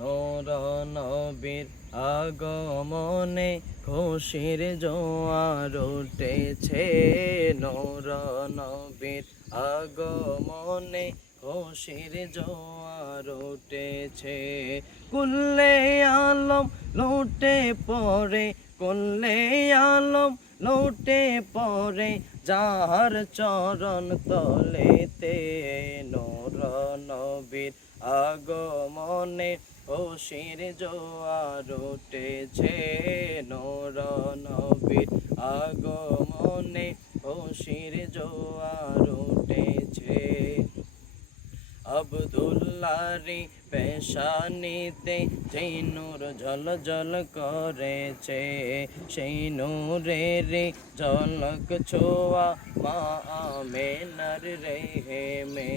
নূর নবীর আগমনে খুশির জোয়ার উঠেছে। নূর নবীর আগমনে খুশির জোয়ার উঠেছে। কুল্লে আলম লুটে পড়ে, কুল্লে আলম লুটে পড়ে যাহার চরণ তলেতে। নূর নবীর আগমনে খুশির জোয়ার উঠেছে। নূর নবীর আগমনে খুশির জোয়ার উঠেছে। আব্দুল্লাহরি পেশানিতে যেই নূর ঝলঝল করেছে, সেই নূরের ঝলক ছোঁয়া মা আমেনার রেহেমে।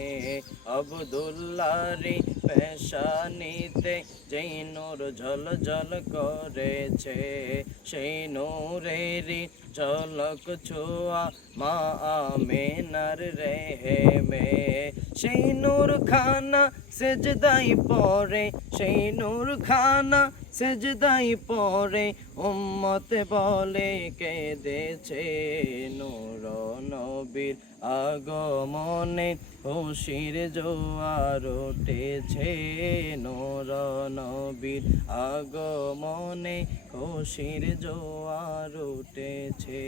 আব্দুল্লাহরি পেশানিতে যেই নূর ঝলঝল করেছে, সেই নূরের ঝলক ছোঁয়া মা আমেনার রেহেমে। সেই নূর খানা সেজদাই পড়ে, সেই নূর খানা সেজদাই পড়ে উম্মত বলে কেঁদেছে। নূর নবীর আগমনে খুশির জোয়ার উঠেছে। নূর নবীর আগমনে খুশির জোয়ার উঠেছে।